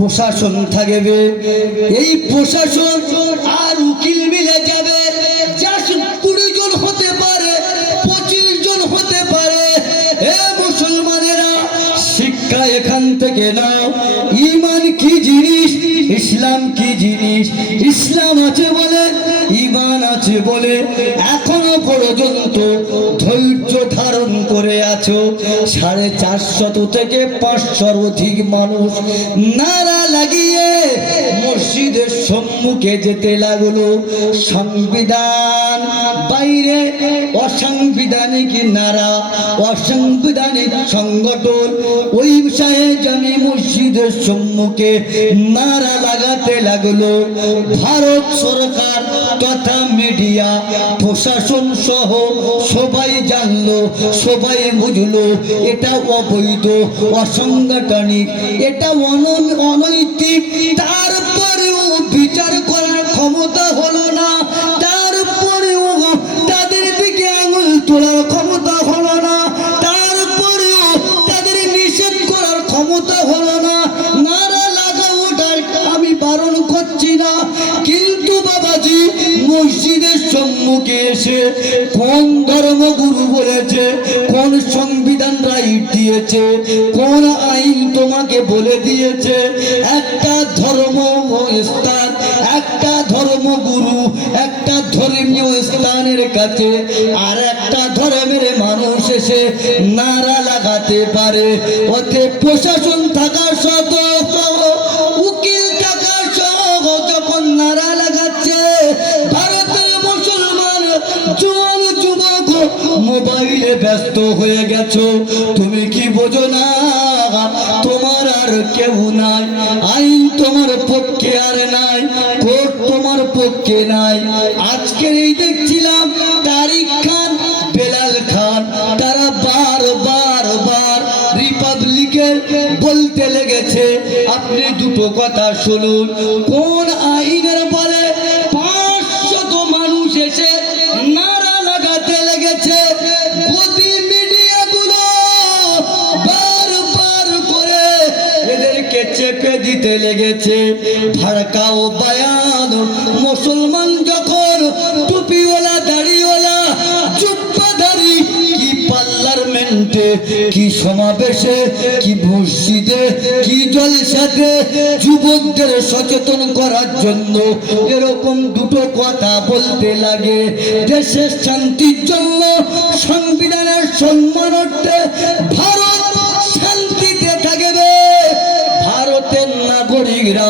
প্রশাসন থাকবে, এই প্রশাসন আর উকিল মিলে যাবে, 20 জন হতে পারে, 25 জন হতে পারে। হে মুসলমানেরা, শিক্ষা এখান থেকে নাও। ঈমান কি জিনিস, ইসলাম কি জিনিস, ইসলাম আছে বলে, ঈমান আছে বলে এখনো পর্যন্ত ধৈর্য ধারণ করে আছো। 450 থেকে 500 অধিক মানুষ নারা লাগিয়ে মসজিদের সম্মুখে যেতে লাগলো। সংবিধান বাইরে অসাংবিধানিক নারা, অসাংবিধানিক সংগঠন ওই সাহেব জামি মসজিদের সম্মুখে নারা লাগাতে লাগলো। ভারত সরকার তথা মিডিয়া প্রশাসন সহ সবাই জানলো, সবাই বুঝলো এটা অবৈধ, অসাংগঠনিক, এটা অনৈতিক। তারপরেও বিচার করার ক্ষমতা হলো না, তারপরেও তাদের দিকে আঙুল তোলার ক্ষমতা হলো না, তারপরেও তাদের নিষেধ করার ক্ষমতা হলো না। নারা লাগাও, আমি বারণ করছি না, কিন্তু বাবাজি মসজিদের সম্মুখে এসে কোন ধর্মগুরু বলেছে, কোন সংবিধান রাইট দিয়েছে, কোন আইন তোমাকে বলে দিয়েছে একটা ধর্ম স্থান, একটা ধর্মগুরু, একটা ধর্মীয় স্থানের কাছে আর একটা ধর্মের মানুষ এসে নারা লাগাতে পারে? ওতে প্রশাসন থাকা সত্ত্বেও, উকিল থাকা সহ যখন নারা লাগাচ্ছে, ভারতের মুসলমান জোয়ান যুবক মোবাইলে ব্যস্ত হয়ে গেছো। তুমি কি বোঝো না তোমার আর কেউ নাই, আইন তোমার পক্ষে আর নাই, কোর্ট তোমার পক্ষে নাই। আজকের এই দেখছিলাম তারিক খান, বেলাল খান, তারা বারবার রিপাবলিকের বলতে লেগেছে। আপনি দুটো কথা শুনুন, কোন আইনের বলে 500 মানুষ এসে নারা লাগাতে লেগেছে। গদি মিডিয়াগুলো বারবার করে এদেরকে চেপে দিতে লেগেছে। ভাড়কাও বায়ান, মুসলমান যখন টুপিওয়ালা, দাড়িওয়ালা, জুব্বাধারী, কি পার্লামেন্টে, কি সমাবেশে, কি মসজিদে, কি জলসাতে যুবকদের সচেতন করার জন্য এরকম দুটো কথা বলতে লাগে। দেশের শান্তির জন্য, সংবিধানের সম্মানার্থে ভারত শান্তিতে থাকবে। ভারতের নাগরিকরা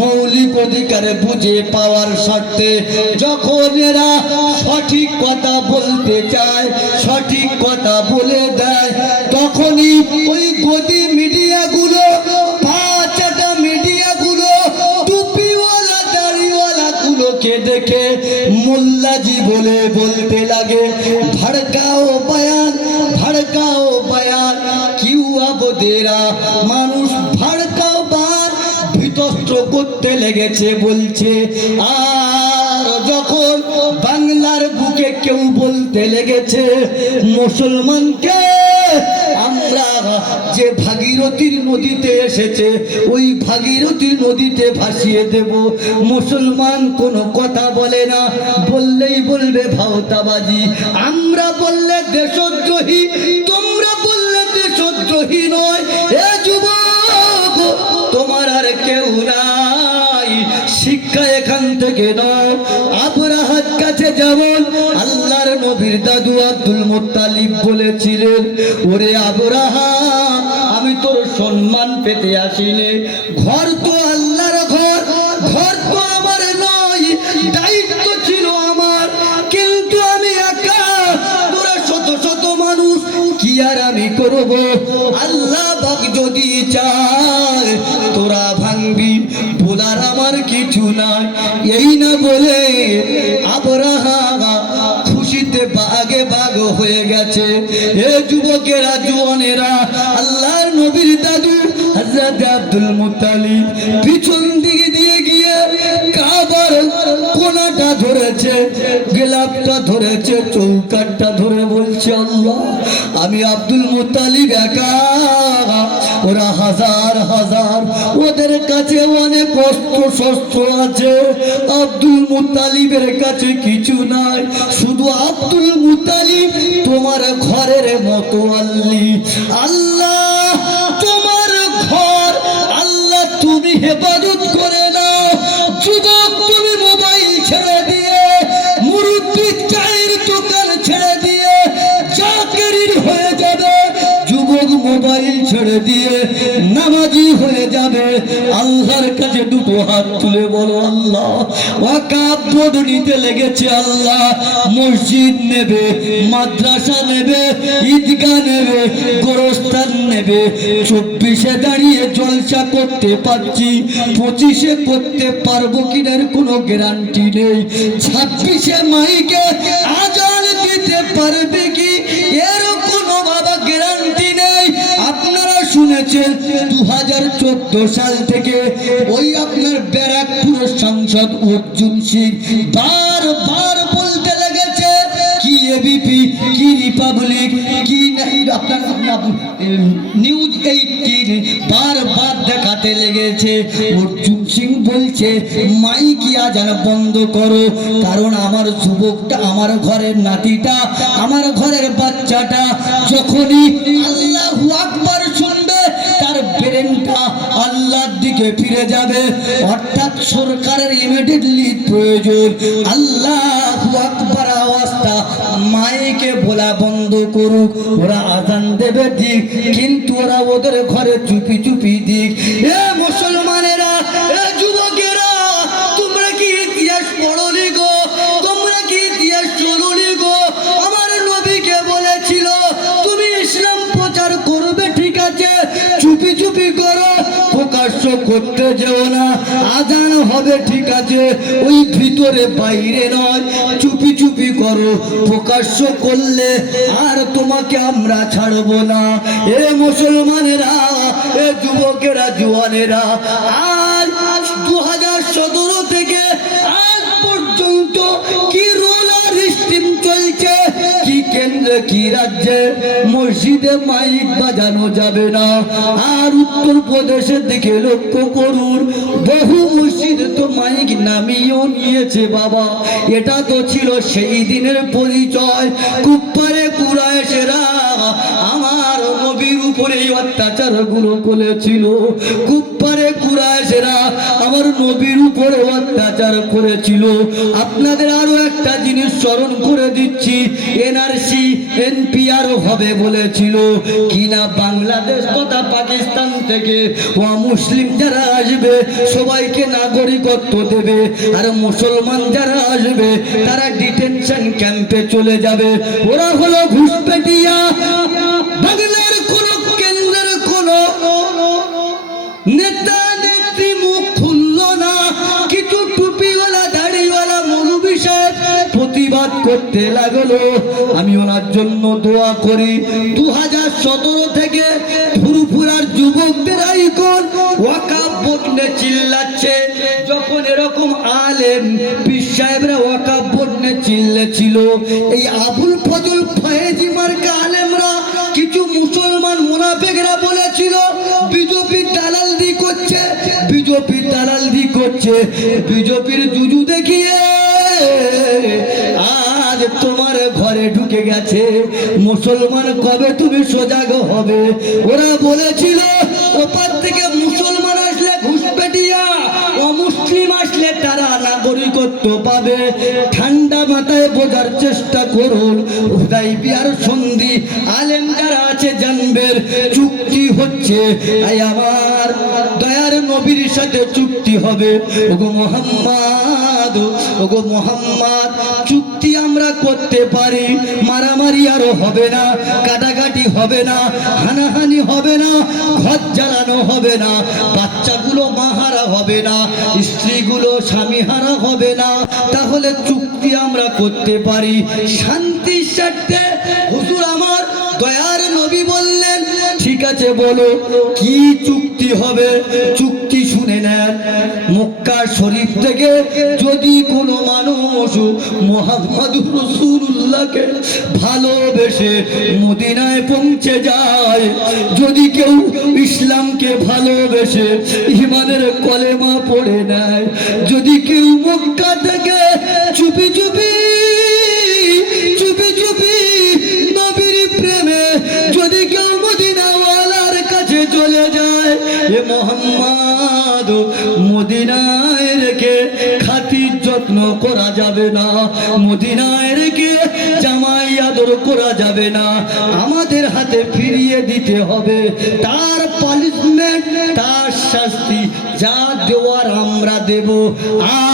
মৌলিক অধিকারে বুঝে পাওয়ার স্বার্থে যখন এরা সঠিক কথা বলতে চায়, সঠিক কথা বলে দেয়, তখনই ওই গদি মিডিয়াগুলো, পাঁচটা মিডিয়াগুলো, টুপিওয়ালা দাড়িওয়ালা গুলোকে দেখে মোল্লাজি বলে বলতে লাগে, ভড়কাও বায়ান, ভড়কাও বায়ান। কিউ আবদেরা মানুষ ভড়কাও বায়ান বিতস্ত্র করতে লেগেছে বলছে। আর যখন বাংলার বুকে কেউ বলতে লেগেছে মুসলমানকে আমরা যে ভাগীরথীর নদীতে এসেছে ওই ভাগীরথীর নদীতে ভাসিয়ে দেব, মুসলমান কোনো কথা বলে না, বললেই বলবে ভাওতাবাজি। আমরা বললে দেশদ্রোহী, তোমরা বললে দেশদ্রোহী নয়। এ যুবক, তোমার আর কেউ নাই, শিক্ষা এখান থেকে নাও। আবরাহার কাছে যেমন আল্লাহর নবীর দাদু আব্দুল মুত্তালিব বলেছিলেন, ওরে আবরাহা, আমি তোর সম্মান পেতে আসিনি, ঘর তো আল্লাহর ঘর, ঘর তো আমার নয়, দায়িত্ব ছিল আমার, কিন্তু আমি একা, তোরা শত শত মানুষ, কি আর আমি করব? আল্লাহ পাক যদি চায় তোরা ভাঙবি, বলার আমার কিছু নাই। এই না বলে আবরাহা খুশিতে বাগে বাগ হয়ে গেছে। এ যুবকেরা, জওয়ানেরা, আল্লাহর নবীর দাদু হযরত আব্দুল মুত্তালিব পিছন দিকে দিয়ে গিয়ে কাবার কোনাটা ধরেছে, গেলাপটা ধরেছে, চৌকাটটা ধরে বলছে, আল্লাহ, আমি আব্দুল মুত্তালিব একা, ওরা হাজার হাজার, ওদের কাছে অনেক অস্ত্র শস্ত্র আছে। আব্দুল মুত্তালিবের কাছে কিছু নাই, শুধু আব্দুল মুত্তালিব তোমার ঘরের মতো আল্লি। আল্লাহ তোমার ঘর, আল্লাহ তুমি হেফাজত করে নাও। যুবক তুমি মোবাইল ছেড়ে দিয়ে, মুরব্বী চায়ের দোকান ছেড়ে দিয়ে চাকরির হয়ে যাবে। যুবক মোবাইল ছেড়ে দিয়ে নামাজি হয়ে যাবে। আল্লাহর কাছে দুটো হাত তুলে বলো আল্লাহ। ওয়াকাফ বোর্ড নিতে লেগেছে আল্লাহ, মসজিদ নেবে, মাদ্রাসা নেবে, ঈদগাহ নেবে, গোরস্থান নেবে। 24-এ দাঁড়িয়ে জলসা করতে পারছি, 25-এ করতে পারবো কিনার কোনো গ্যারান্টি নেই। 26-এ মাইকে আজান দিতে পারবে কি এর কোনো বাবা গ্যারান্টি নেই। আপনারা শুনেছেন 2014 সাল থেকে ওই আপনার ব্যারাকপুর সাংসদ অর্জুন সিং বারবার বলতে লেগেছে কি এবিপি, কি রিপাবলিক, কি আপনার নিউজ 18 বারবার দেখাতে লেগেছে। অর্জুন সিং বলছে মাইকি আজান বন্ধ করো, কারণ আমার যুবকটা, আমার ঘরের নাতিটা, আমার ঘরের বাচ্চাটা যখনই আল্লাহু আকবার শুনবে তার ব্রেনটা আল্লাহর দিকে ফিরে যাবে। অর্থাৎ সরকারের ইমিডিয়েটলি প্রয়োজন আল্লাহু আকবার আওয়াজটা মাইকে বলা বন্ধ করুক। ওরা আজান দেবে ঠিক, কিন্তু ওরা ওদের ঘরে চুপি চুপি দিক। এ মুসলমানেরা, এ যুবকেরা, তোমরা কি ইতিহাস পড়োনি গো? তোমরা কি ইতিহাস চলোনি গো? আমার নবীকে বলেছিল তুমি ইসলাম প্রচার করবে, ঠিক আছে, চুপি চুপি করো, প্রকাশ্য করতে যেও না। আজান হবে ঠিক আছে, ওই ভিতরে বাইরে নয়, চুপি চুপি করো। প্রকাশ্য করলে আর তোমাকে আমরা ছাড়বো না। এ মুসলমানেরা, এ যুবকেরা, জওয়ানেরা, আজ 2017 থেকে আজ পর্যন্ত কি রুল আর সিস্টেম চলছে, কি কেন্দ্রে কি রাজ্যে মসজিদে মাইক বাজানো যাবে না। আর উত্তরপ্রদেশের দিকে লক্ষ্য করুন, বহু মসজিদে তো মাইক নামিয়েও নিয়েছে বাবা। এটা তো ছিল সেই দিনের পরিচয়। কুপ্পারে কুরাইশেরা আমার নবীর উপরে অত্যাচার গুলো করেছিল। কুপ্পারে কুরাইশেরা আমার নবীর উপরে অত্যাচার করেছিল। আপনাদের আরো একটা জিনিস স্মরণ করে দিচ্ছি, এনআরসি এনপিআর হবে বলেছিল কিনা বাংলাদেশ তথা পাকিস্তান থেকে মুসলিম যারা আসবে সবাইকে নাগরিকত্ব দেবে, আর মুসলমান যারা আসবে তারা ডিটেনশন ক্যাম্পে চলে যাবে। ওরা হলো ঘুষপেটিয়া। বাংলার কোন কেন্দ্রের কোন নেতা নেত্রী মুখ খুলল না, কিছু টুপিওয়ালা দাড়িওয়ালা মৌলবি সাহেব প্রতিবাদ করতে লাগলো। আমি ওনার জন্য দোয়া করি। 2017 থেকে ফুরফুরার যুবকদের আইকন ওয়াকাফ বোর্ড নিয়ে চিল্লাচ্ছে। যখন এরকম আলেম পীর সাহেবরা ওয়াকাফ বোর্ড নিয়ে চিল্লেছিল, এই আবুল ফজল ফয়েজি মার্কা আলেমরা, কিছু মুসলমান মুনাফিকরা বলেছিল বিজেপি দালালদি করছে, বিজেপি দালালদি করছে। বিজেপির জুজু দেখিয়ে আজ তোমার ঘরে ঢুকে গেছে। মুসলমান কবে তুমি সজাগ হবে? ওরা বলেছিল ওপার থেকে মুসলমান আসলে ঘুষপেটিয়া, অমুসলিম আসলে তারা নাগরিকত্ব পাবে। ঠান্ডা মাথায় বোঝার চেষ্টা করুন। হুদাইবিয়ার সন্ধি আলেম যারা আছে জানবেন, চুক্তি হচ্ছে। আই আমার দয়ার নবীর সাথে চুক্তি হবে। ওগো মুহাম্মদ, ওগো মুহাম্মদ, চুক্তি আমরা করতে পারি। মারামারি আরো হবে না, কাটাকাটি হবে না, হানাহানি হবে না, ঘর জ্বালানো হবে না, বাচ্চাগুলো মাহারা হবে না, স্ত্রীগুলো স্বামীহারা হবে না। তাহলে চুক্তি আমরা করতে পারি শান্তির স্বার্থে। হুজুর আমার দয়ার নবী বললেন ঠিক আছে, বলো কি চুক্তি হবে। চুক্তি শুনে নেন। মক্কা শরীফ থেকে যদি কোনো মানুষ মুহাম্মাদুর রাসূলুল্লাহকে ভালোবেসে মদিনায় পৌঁছে যায়। যদি কেউ ইসলামকে ভালোবেসে ঈমানের কলেমা পড়ে নেয়, যদি কেউ মক্কা থেকে চুপি চুপি নবীর প্রেমে যদি কেউ মদিনাওয়ালার কাছে চলে যায়, এ মুহাম্মদ মদিনায় রেখে খাতির যত্ন করা যাবে না, মদিনায় রেখে জামাই আদর করা যাবে না, আমাদের হাতে ফিরিয়ে দিতে হবে। তার পানিশমেন্ট, তার শাস্তি যা দেওয়ার আমরা দেব।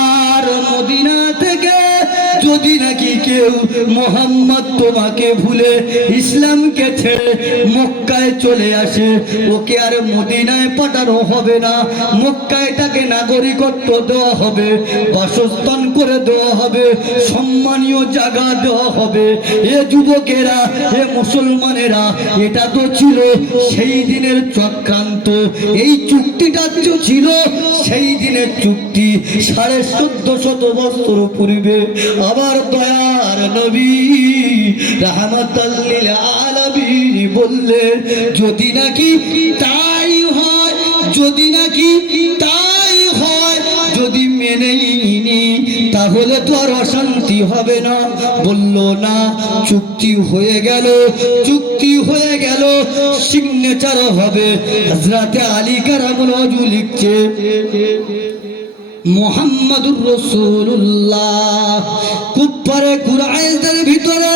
আর মদিনা থেকে যদি নাকি কেউ মুহাম্মদ তোমাকে ভুলে ইসলামকে ছেড়ে মক্কায় চলে আসে, ওকে আর মদিনায় পাঠানো হবে না, মক্কায় তাকে নাগরিকত্ব দেওয়া হবে, বাসস্থান করে দেওয়া হবে, সম্মানীয় জায়গা দেওয়া হবে। এ যুবকেরা, এ মুসলমানেরা, এটা তো ছিল সেই দিনের চক্রান্ত। এই চুক্তিটা তো ছিল সেই দিনের চুক্তি 1450 বছর পূর্বে। আবার দয়ার নবী রাহমাতাল লিল আলামিন বললেন, যদি নাকি তাই হয়, যদি নাকি তাই হয়, যদি মেনে নিই তাহলে তো আর অশান্তি হবে না। বলল না, চুক্তি হয়ে গেল, চুক্তি হয়ে গেল, সিগনেচার হবে। হযরত আলী কারামুল্লাহ লিখছে, মুহাম্মাদুর রাসূলুল্লাহ কুফারে কুরাইশদের ভিতরে